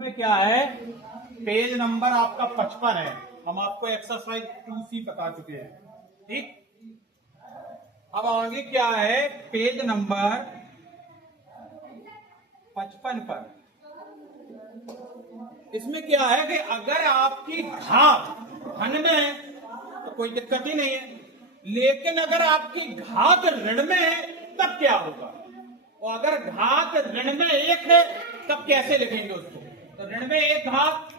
में क्या है, पेज नंबर आपका 55 है। हम आपको एक्सरसाइज 2C बता चुके हैं, ठीक। अब आगे क्या है, पेज नंबर 55 पर इसमें क्या है कि अगर आपकी घात धन में है तो कोई दिक्कत ही नहीं है, लेकिन अगर आपकी घात ऋण में है तब क्या होगा। और अगर घात ऋण में 1 है तब कैसे लिखेंगे उसको। तो ऋण में 1 घात,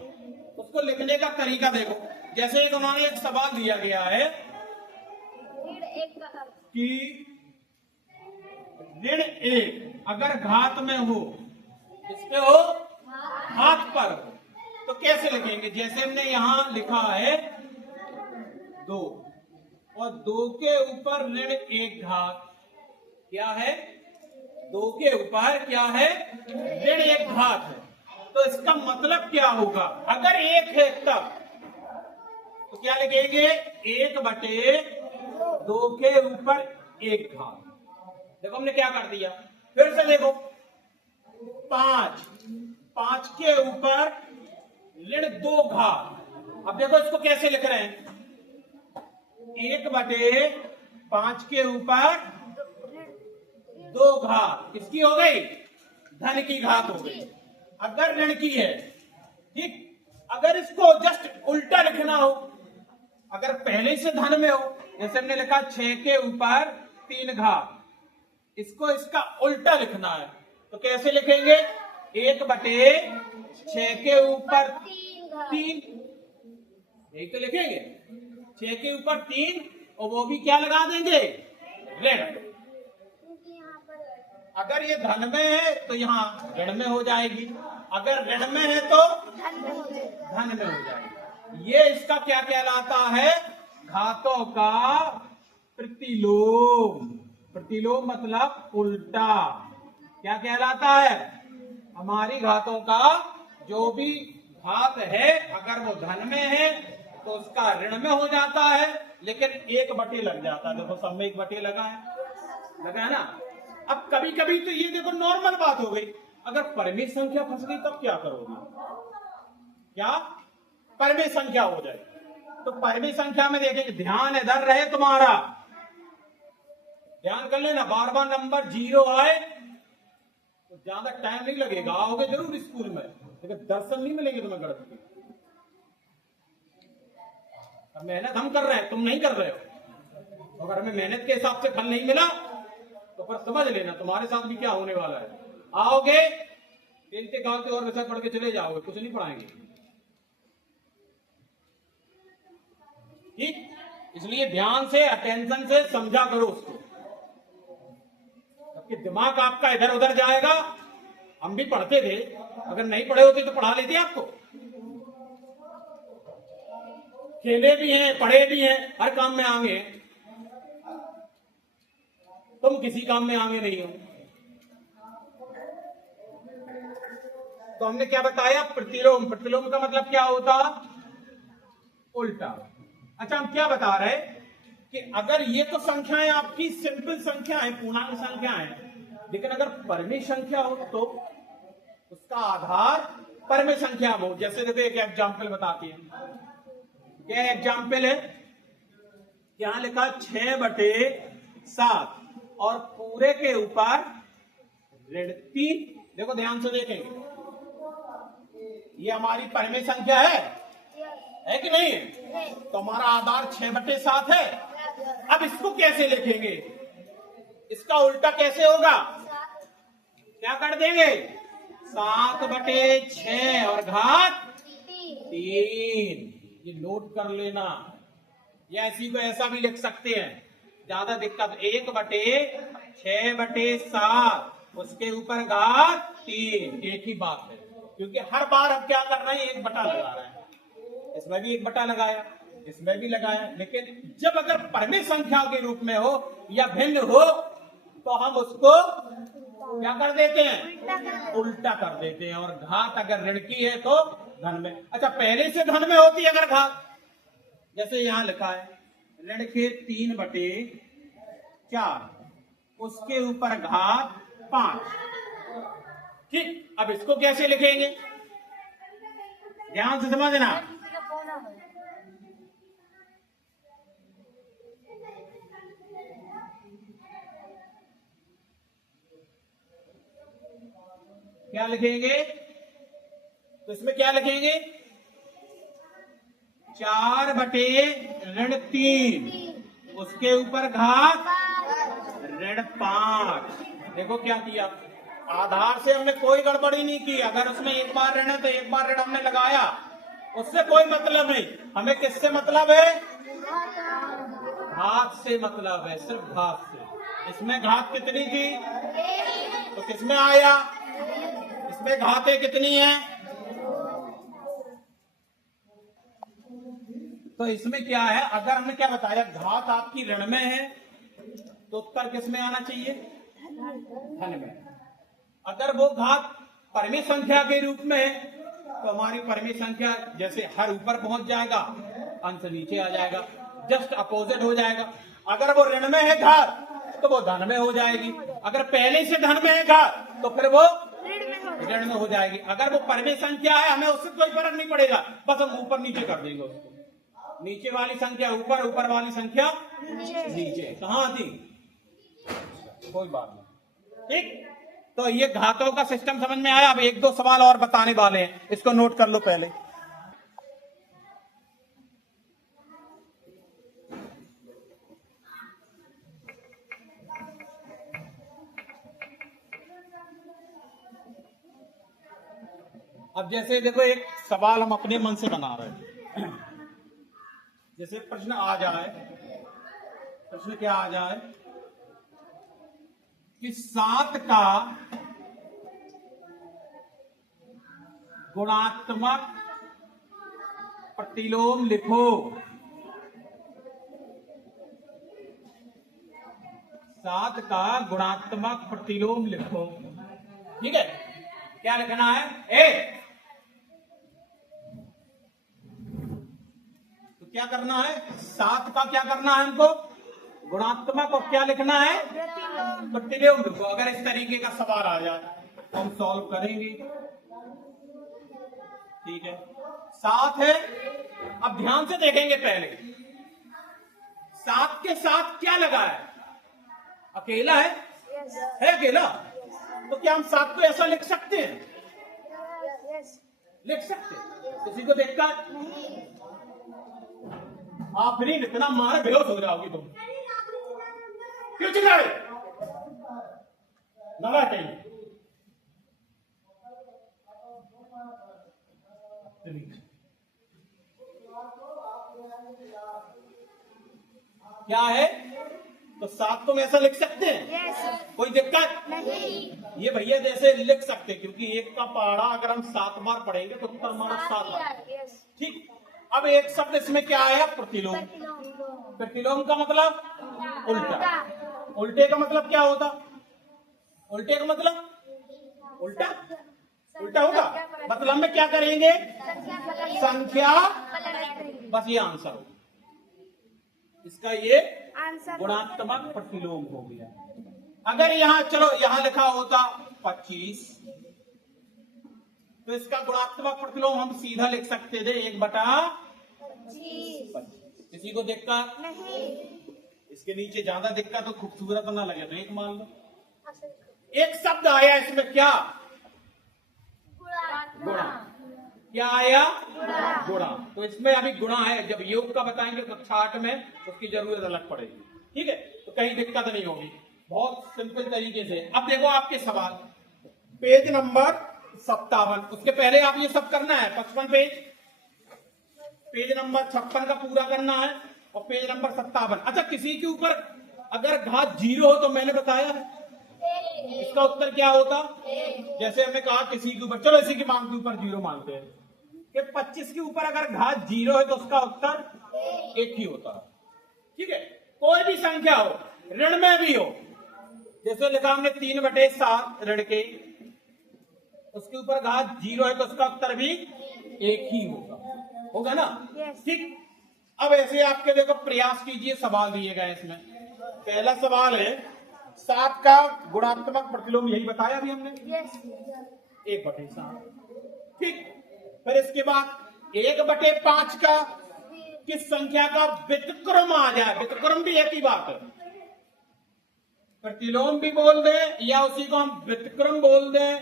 उसको लिखने का तरीका देखो। जैसे एक उन्होंने एक सवाल दिया गया है कि ऋण 1 अगर घात में हो, किस पे हो, घात पर हो, तो कैसे लिखेंगे। जैसे हमने यहां लिखा है 2 और 2 के ऊपर ऋण 1 घात, क्या है, 2 के ऊपर क्या है, ऋण 1 घात है। तो इसका मतलब क्या होगा, अगर 1 है तब तो क्या लिखेंगे, 1/2 के ऊपर 1 घात। देखो हमने क्या कर दिया, फिर से देखो 5 के ऊपर ऋण 2 घात। अब देखो इसको कैसे लिख रहे हैं, 1/5 के ऊपर 2 घात, किसकी हो गई, धन की घात हो गई। अगर ऋण की है, ठीक। अगर इसको जस्ट उल्टा लिखना हो, अगर पहले से धन में हो, जैसे हमने लिखा 6 के ऊपर 3 घात, इसको इसका उल्टा लिखना है तो कैसे लिखेंगे, 1/6 के ऊपर 3, यही तो लिखेंगे, 6 के ऊपर 3 और वो भी क्या लगा देंगे, ऋण। अगर ये धन में है तो यहाँ ऋण में हो जाएगी, अगर ऋण में है तो धन में हो जाएगी। ये इसका क्या कहलाता है, घातों का प्रतिलोम। प्रतिलोम मतलब उल्टा। क्या कहलाता है, हमारी घातों का जो भी घात है अगर वो धन में है तो उसका ऋण में हो जाता है, लेकिन 1/, लग जाता है। देखो सब में 1/, लगा है ना। अब कभी कभी तो ये देखो नॉर्मल बात हो गई, अगर परिमेय संख्या फंस गई तब क्या करोगे, क्या परिमेय संख्या हो जाए। तो परिमेय संख्या में देखेंगे, ध्यान इधर रहे तुम्हारा, ध्यान कर लेना, बार बार नंबर 0 आए तो ज्यादा टाइम नहीं लगेगा, आओगे जरूर स्कूल में, लेकिन दर्शन नहीं मिलेंगे तुम्हें गणित के। अब मेहनत हम कर रहे हैं, तुम नहीं कर रहे हो। अगर हमें मेहनत के हिसाब से फल नहीं मिला तो पर समझ लेना तुम्हारे साथ भी क्या होने वाला है। आओगे खेलते गालते और विषय पढ़ के चले जाओगे, कुछ नहीं पढ़ाएंगे, ठीक। इसलिए ध्यान से, अटेंशन से समझा करो उसको, कि दिमाग आपका इधर उधर जाएगा। हम भी पढ़ते थे, अगर नहीं पढ़े होते तो पढ़ा लेते आपको। खेले भी हैं, पढ़े भी हैं, हर काम में आगे हैं, तुम किसी काम में आगे नहीं हो। तो हमने क्या बताया, प्रतिलोम। प्रतिलोम का मतलब क्या होता, उल्टा। अच्छा, हम क्या बता रहे कि अगर ये तो संख्याएं आपकी सिंपल संख्या है, पूर्णांक संख्या है, लेकिन अगर परिमेय संख्या हो तो उसका आधार परिमेय संख्या हो। जैसे देखो एक एग्जाम्पल बताते हैं, क्या एग्जाम्पल है, यहां लिखा 6/7 और पूरे के ऊपर ऋण 3। देखो ध्यान से देखेंगे, ये हमारी परिमेय संख्या है कि नहीं है। तो हमारा आधार 6/7 है। अब इसको कैसे लिखेंगे, इसका उल्टा कैसे होगा, क्या कर देंगे, 7/6 और घात 3। ये नोट कर लेना, या इसी को ऐसा भी लिख सकते हैं, ज्यादा दिक्कत, 1/6/7 उसके ऊपर घात 3, एक ही बात है। क्योंकि हर बार हम क्या कर रहे हैं, 1 बटा लगा रहे हैं, इसमें भी 1 बटा लगाया, इसमें भी लगाया। लेकिन जब अगर परिमेय संख्या के रूप में हो या भिन्न हो तो हम उसको क्या कर देते हैं, उल्टा कर देते हैं। और घात अगर ऋण की है तो धन में। अच्छा, पहले से धन में होती है अगर घात, जैसे यहां लिखा है ऋण के 3/4 उसके ऊपर घात 5, ठीक। अब इसको कैसे लिखेंगे, ध्यान से समझना। क्या लिखेंगे? तो इसमें क्या लिखेंगे? 4/3, उसके ऊपर घात ऋण 5। देखो क्या किया, आधार से हमने कोई गड़बड़ी नहीं की। अगर उसमें एक बार ऋण है तो एक बार ऋण हमने लगाया, उससे कोई मतलब नहीं। हमें किससे मतलब है? घात से मतलब है, सिर्फ घात से। इसमें घात कितनी थी? तो किसमें आया? इसमें घातें कितनी है? तो इसमें क्या है, अगर हमने क्या बताया, घात आपकी ऋण में है तो उत्तर किस में आना चाहिए? धन में। अगर वो घात परमी संख्या के रूप में है तो हमारी परमी संख्या जैसे हर ऊपर पहुंच जाएगा, अंश नीचे आ जाएगा, जस्ट अपोजिट हो जाएगा। अगर वो ऋण में है घात तो वो धन में हो जाएगी। अगर पहले से धन में है घात तो फिर वो ऋण में हो जाएगी। अगर वो परमी संख्या है, हमें उससे कोई फर्क नहीं पड़ेगा, बस हम ऊपर नीचे कर देंगे उसको। नीचे वाली संख्या ऊपर, ऊपर वाली संख्या नीचे। कहां थी? कोई बात नहीं, ठीक। तो ये घातों का सिस्टम समझ में आया। अब एक दो सवाल और बताने वाले हैं, इसको नोट कर लो पहले। अब जैसे देखो, एक सवाल हम अपने मन से बना रहे हैं। जैसे प्रश्न आ जाए, प्रश्न क्या आ जाए कि 7 का गुणात्मक प्रतिलोम लिखो। 7 का गुणात्मक प्रतिलोम लिखो। ठीक है, क्या लिखना है? ए, तो क्या करना है? 7 का क्या करना है हमको? गुणात्मक। और क्या लिखना है? प्रतिलोम लिखो। अगर इस तरीके का सवाल आ जाए तो हम सॉल्व करेंगे। ठीक है, 7 है। अब ध्यान से देखेंगे, पहले 7 के साथ क्या लगा है? अकेला है? है अकेला? तो क्या हम 7 को ऐसा लिख सकते हैं? लिख सकते हैं। किसी को देखकर आफरीन, इतना मारे बेहोश हो जाओगी तुम। क्यों चिल्ला रहे? लगा चाहिए। क्या है? तो 7 तुम ऐसा लिख सकते हैं? कोई दिक्कत नहीं। ये भैया जैसे लिख सकते, क्योंकि एक का पहाड़ा अगर हम 7 बार पढ़ेंगे तो उत्तर हमारा 7 बार। ठीक। अब एक शब्द इसमें क्या आया? प्रतिलोम। प्रतिलोम का मतलब उल्टा। उल्टे का मतलब क्या होता? उल्टे का मतलब उल्टा। उल्टा होगा, मतलब में क्या करेंगे? संख्या। बस ये आंसर हो इसका, ये गुणात्मक प्रतिलोम हो गया। अगर यहां चलो यहां लिखा होता 25, तो इसका गुणात्मक प्रतिलोम हम सीधा लिख सकते थे 1/25। किसी को दिक्कत नहीं? इसके नीचे ज्यादा दिक्कत तो खूबसूरत ना लगे तो 1 मान लो। एक शब्द आया इसमें, क्या? गुणा। क्या आया? गुणा। तो इसमें अभी गुणा है, जब योग का बताएंगे तो 60 में उसकी जरूरत अलग पड़ेगी। ठीक है, तो कहीं दिक्कत नहीं होगी, बहुत सिंपल तरीके से। अब देखो आपके सवाल, पेज नंबर 57, उसके पहले आप ये सब करना है। 55 पेज, पेज नंबर 56 का पूरा करना है, और पेज नंबर 57। अच्छा, किसी के ऊपर अगर घात 0 हो तो मैंने बताया है इसका उत्तर क्या होता? जैसे हमने कहा किसी के ऊपर, चलो इसी के मान के ऊपर 0 मानते हैं कि 25 के ऊपर अगर घात 0 है तो उसका उत्तर 1 ही होता है। ठीक है, कोई भी संख्या हो, ऋण में भी हो, जैसे लिखा हमने 3/7 ऋण के, उसके ऊपर घात 0 है तो उसका उत्तर भी 1 ही होगा ना? ठीक। अब ऐसे आपके देखो, प्रयास कीजिए, सवाल दिए गए इसमें। पहला सवाल है 7 का गुणात्मक प्रतिलोम, यही बताया अभी हमने, 1/7। ठीक। फिर इसके बाद 1/5 का किस संख्या का व्युत्क्रम आ जाए, व्युत्क्रम भी एक ही बात है, प्रतिलोम भी बोल दें या उसी को हम व्युत्क्रम बोल दें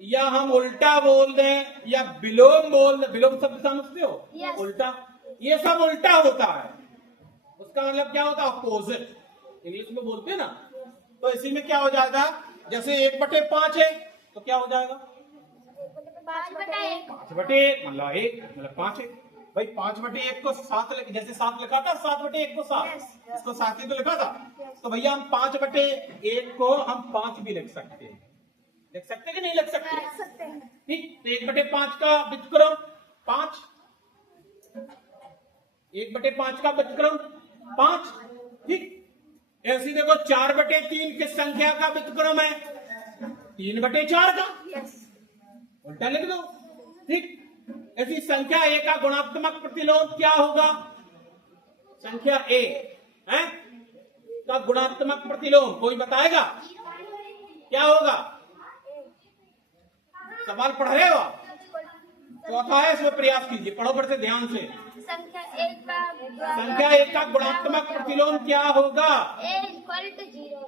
या हम उल्टा बोल दें या विलोम बोल दें। विलोम शब्द समझते हो? Yes. उल्टा, ये सब उल्टा होता है, उसका मतलब क्या होता है? अपोजिट, इंग्लिश में बोलते हैं ना। तो इसी में क्या हो जाएगा, जैसे 1/5 है तो क्या हो जाएगा? 5/1 5/1 मतलब 1 मतलब 5 है भाई। 5/1 को 7 जैसे 7 लिखा था, 7/1 को 7, Yes. इसको 7 ही तो लिखा था। Yes. तो भैया हम 5/1 को हम 5 भी लिख सकते हैं, लिख सकते कि नहीं लिख सकते? लिख सकते हैं। ठीक, तो 1/5 का व्युत्क्रम 5, 1/5 का व्युत्क्रम 5। ठीक, ऐसी देखो 4/3 किस संख्या का व्युत्क्रम है? 3/4 का, यस उल्टा लिख दो। ठीक, ऐसी संख्या A का गुणात्मक प्रतिलोम क्या होगा? संख्या A है का गुणात्मक प्रतिलोम कोई बताएगा क्या होगा? सवाल पढ़ रहे हो आप? चौथा है, इसमें प्रयास कीजिए, पढ़ो फिर से ध्यान से। संख्या 1 का संख्या 1 का गुणात्मक प्रतिलोम क्या होगा? A = 0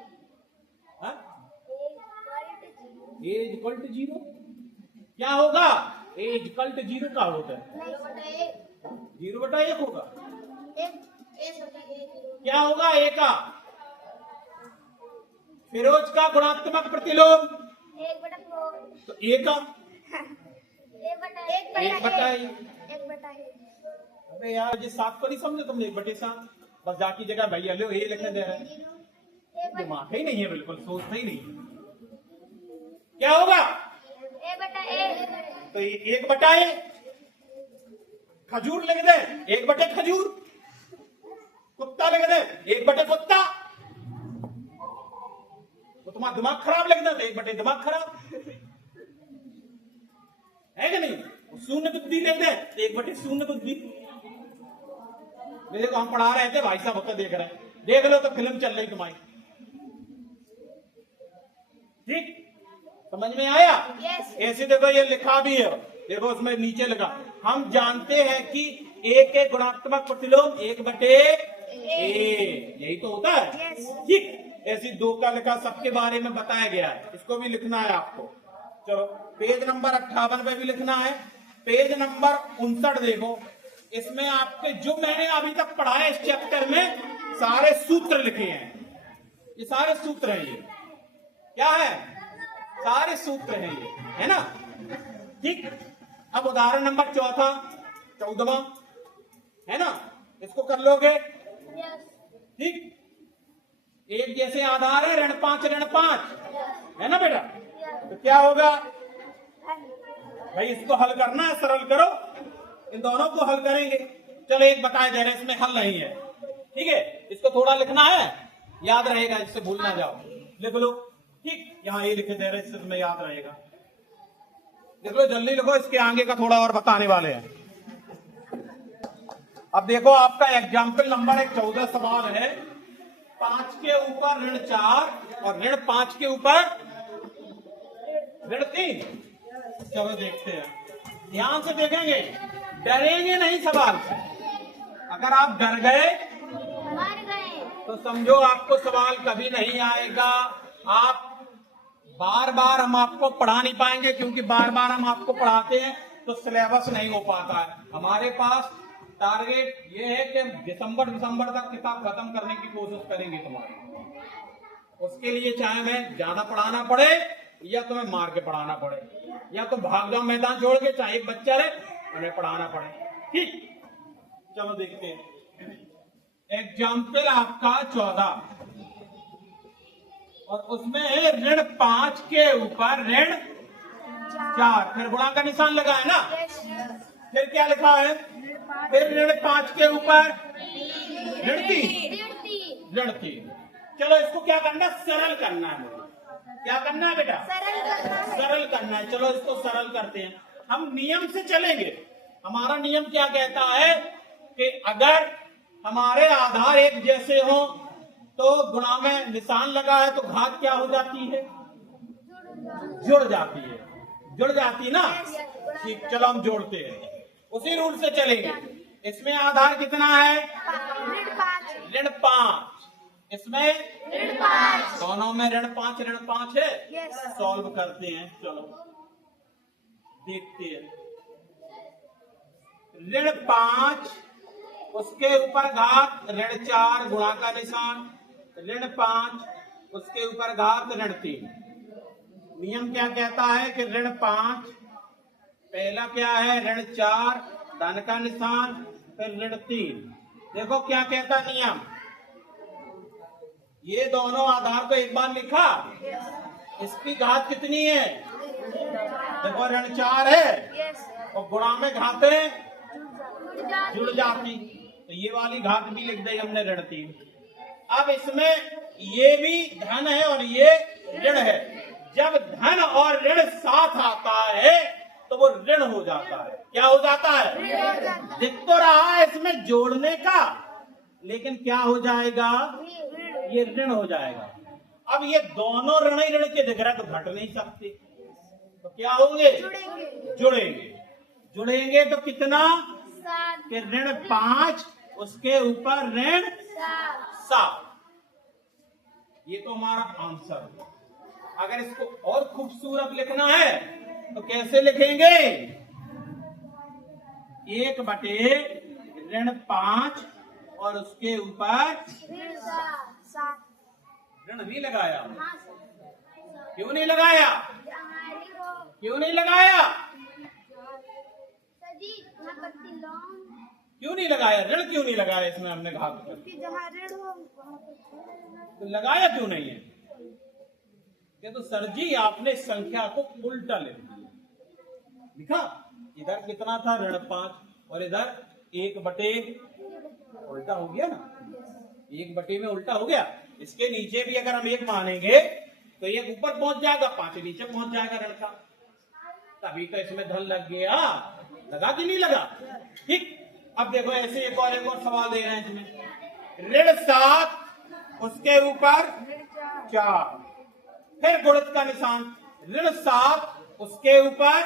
हाँ? A A = 0 क्या होगा? A = 0 का होता है, 0/1 होगा। क्या होगा A का? फिरोज का गुणात्मक प्रतिलोम 1/4 तो A का 1/1 अबे यार, ये 7 को नहीं समझे तुमने? 1/7 बस जाकी जगह भैया लो A लिखने दे रहे हैं, दिमाग ही नहीं है, बिल्कुल सोचते ही नहीं है। क्या होगा? तो 1/1 खजूर लिख दे, 1/1 खजूर। कुत्ता लिख दे, 1/1 कुत्ता। तो तुम्हारा दिमाग खराब लिख दे, 1/1 दिमाग खराब है कि नहीं? शून्य बुद्धि लिख दे, 1/1 शून्य बुद्धि। देखो हम पढ़ा रहे थे, भाई साहब होता देख रहे हैं, देख लो तो फिल्म चल रही तुम्हारी। ठीक, समझ में आया? Yes. ऐसे देखो ये लिखा भी है, देखो उसमें नीचे लिखा, हम जानते हैं कि A के गुणात्मक प्रतिलोम 1/A, यही तो होता है। Yes. ठीक, ऐसी 2 का लिखा सबके बारे में बताया गया है, इसको भी लिखना है आपको। चलो पेज नंबर 58 पे भी लिखना है। पेज नंबर 59 देखो, इसमें आपके जो मैंने अभी तक पढ़ा है इस चैप्टर में सारे सूत्र लिखे हैं, ये सारे सूत्र हैं, ये क्या है? सारे सूत्र हैं ये, है ना? ठीक, अब उदाहरण नंबर 14वां है ना, इसको कर लोगे? ठीक, एक जैसे आधार है, ऋण 5 है ना बेटा? तो क्या होगा भाई? इसको हल करना है, सरल करो, इन दोनों को हल करेंगे। चलो एक बताया जा रहा है, इसमें हल नहीं है, ठीक है? इसको थोड़ा लिखना है, याद रहेगा, इससे भूल ना जाओ, लिख लो। ठीक, यहाँ ये लिखे दे रहे, इससे तुम्हें याद रहेगा, लिख लो जल्दी लिखो, इसके आगे का थोड़ा और बताने वाले हैं। अब देखो आपका एग्जाम्पल नंबर 14 सवाल है, 5 के ऊपर ऋण 4 और ऋण 5 के ऊपर ऋण 3। चलो देखते हैं, ध्यान से देखेंगे, डरेंगे नहीं सवाल से। अगर आप डर गए तो समझो आपको सवाल कभी नहीं आएगा। आप बार बार हम आपको पढ़ा नहीं पाएंगे, क्योंकि बार बार हम आपको पढ़ाते हैं तो सिलेबस नहीं हो पाता है। हमारे पास टारगेट ये है कि दिसंबर तक किताब खत्म करने की कोशिश करेंगे तुम्हारी। उसके लिए चाहे मैं ज्यादा पढ़ाना पड़े या तुम्हें मार के पढ़ाना पड़े, या तो भाग जाओ मैदान छोड़ के, चाहे एक बच्चा रहे, उन्हें पढ़ाना पड़े। ठीक, चलो देखते हैं एग्जाम्पल आपका 14, और उसमें है ऋण 5 के ऊपर ऋण 4, फिर गुणा का निशान लगा है ना। फिर क्या लिखा है? फिर ऋण 5 के ऊपर ऋण 3। चलो इसको क्या करना है? सरल करना है मुझे। क्या करना है बेटा? सरल करना है। चलो इसको सरल करते हैं, हम नियम से चलेंगे। हमारा नियम क्या कहता है कि अगर हमारे आधार एक जैसे हो तो गुणा में निशान लगा है तो घात क्या हो जाती है? जुड़ जाती है, जुड़ जाती है ना। ठीक, चलो हम जोड़ते हैं, उसी रूल से चलेंगे। इसमें आधार कितना है? ऋण 5। ऋण 5। इसमें ऋण 5। दोनों में ऋण 5 है। Yes. सॉल्व करते हैं, चलो देखते हैं। ऋण 5 उसके ऊपर घात ऋण 4 गुणा का निशान, ऋण 5 उसके ऊपर घात ऋण 3। नियम क्या कहता है कि ऋण 5 पहला क्या है? ऋण 4 धन का निशान, फिर ऋण 3। देखो क्या कहता नियम, ये दोनों आधार को एक बार लिखा, इसकी घात कितनी है? देखो ऋण 4 है और गुणा में घातें जुड़ जाती, तो ये वाली घात भी लिख दी हमने ऋण 3। अब इसमें ये भी धन है और ये ऋण है। जब धन और ऋण साथ आता है तो वो ऋण हो जाता है। क्या हो जाता है? दिख तो रहा है इसमें जोड़ने का, लेकिन क्या हो जाएगा? ये ऋण हो जाएगा। अब ये दोनों ऋण ही ऋण के दिख रहे तो घट नहीं सकते, तो क्या होंगे? जुड़ेंगे तो कितना? कि ऋण 5 उसके ऊपर ऋण 7। ये तो हमारा आंसर है। अगर इसको और खूबसूरत लिखना है तो कैसे लिखेंगे? 1 ऋण 5 और उसके ऊपर ऋण नहीं लगाया। क्यों नहीं लगाया? क्यों नहीं लगाया? क्यों नहीं लगाया? ऋण क्यों नहीं लगाया इसमें हमने घात कर? तो लगाया क्यों नहीं है? ये तो सर जी आपने संख्या को उल्टा लिख दिया। लिखा इधर कितना था? ऋण 5 और इधर 1 उल्टा हो गया ना, 1 में उल्टा हो गया। इसके नीचे भी अगर हम 1 मानेंगे तो 1 ऊपर पहुंच जाएगा, 5 नीचे पहुंच जाएगा ऋण का, तभी तो इसमें धन लग गया। लगा कि नहीं लगा? ठीक। अब देखो ऐसे एक और सवाल दे रहे हैं इसमें। ऋण 7 उसके ऊपर 4, फिर गुणित का निशान, ऋण 7 उसके ऊपर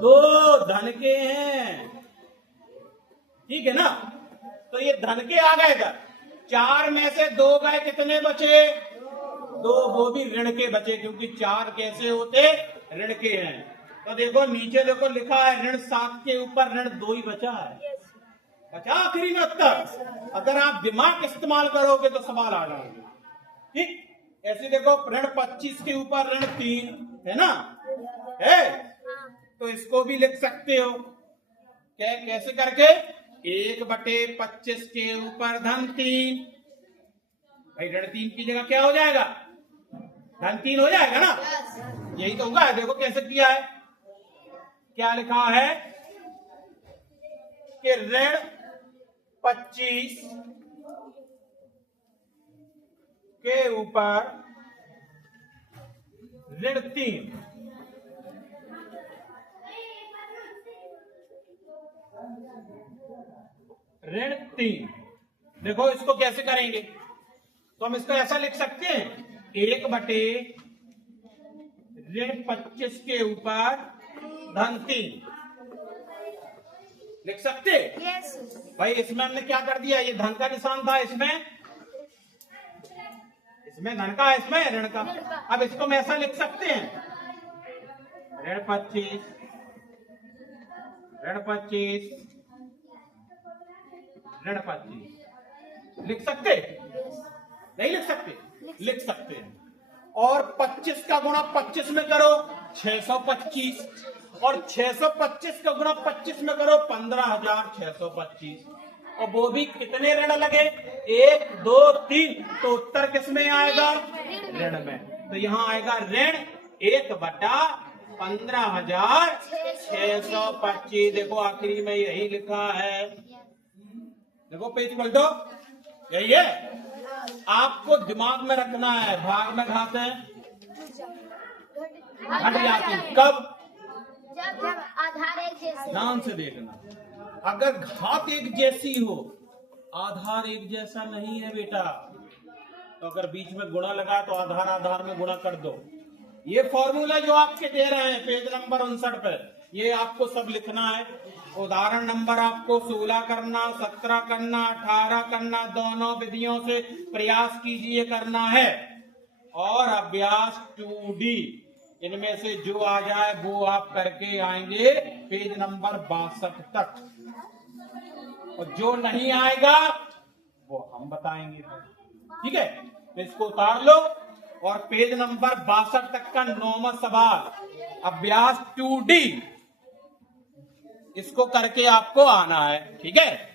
2 धन के हैं, ठीक है ना? तो ये धन के आ गए इधर, 4 में से 2 गए, कितने बचे? 2, वो भी ऋण के बचे, क्योंकि 4 कैसे होते? ऋण के हैं। तो देखो नीचे देखो लिखा है ऋण 7 के ऊपर ऋण 2 ही बचा है, बचा आखिरी में उत्तर। अगर आप दिमाग इस्तेमाल करोगे तो सवाल आ जाएंगे। ठीक। ऐसे देखो ऋण 25 के ऊपर ऋण 3 है ना, है? तो इसको भी लिख सकते हो क्या? कैसे करके? 1/25 के ऊपर धन 3। भाई ऋण 3 की जगह क्या हो जाएगा? धन 3 हो जाएगा ना। यही तो होगा। देखो कैसे किया है, क्या लिखा है कि ऋण 25 के ऊपर ऋण 3। ऋण 3। देखो इसको कैसे करेंगे? तो हम इसको ऐसा लिख सकते हैं, 1 ऋण 25 के ऊपर धन 3 लिख सकते? Yes. भाई इसमें हमने क्या कर दिया? ये धन का निशान था, इसमें धन का, इसमें ऋण का। अब इसको हम ऐसा लिख सकते हैं, ऋण 25 ऋण 25 ऋण 25 लिख सकते? नहीं लिख सकते? लिख सकते हैं। और 25 का गुणा 25 में करो 625, और 625 का गुणा 25 में करो 15,625, और वो भी कितने ऋण लगे? 1 2 3। तो उत्तर किस में आएगा? ऋण में। तो यहाँ आएगा ऋण 1/15,625। देखो आखिरी में यही लिखा है। देखो पेज पलटो, यही है। आपको दिमाग में रखना है, भाग में घात है घट जाती। कब? जब आधार एक जैसे। ध्यान से देखना, अगर घात एक जैसी हो, आधार एक जैसा नहीं है बेटा, तो अगर बीच में गुणा लगा तो आधार आधार में गुणा कर दो। ये फॉर्मूला जो आपके दे रहे हैं पेज नंबर 59 पे, ये आपको सब लिखना है। उदाहरण नंबर आपको 16 करना, 17 करना, 18 करना, दोनों विधियों से प्रयास कीजिए करना है। और अभ्यास 2D इनमें से जो आ जाए वो आप करके आएंगे पेज नंबर 62 तक, और जो नहीं आएगा वो हम बताएंगे। ठीक है, तो इसको उतार लो और पेज नंबर 62 तक का 9वां सवाल अभ्यास 2D इसको करके आपको आना है। ठीक है।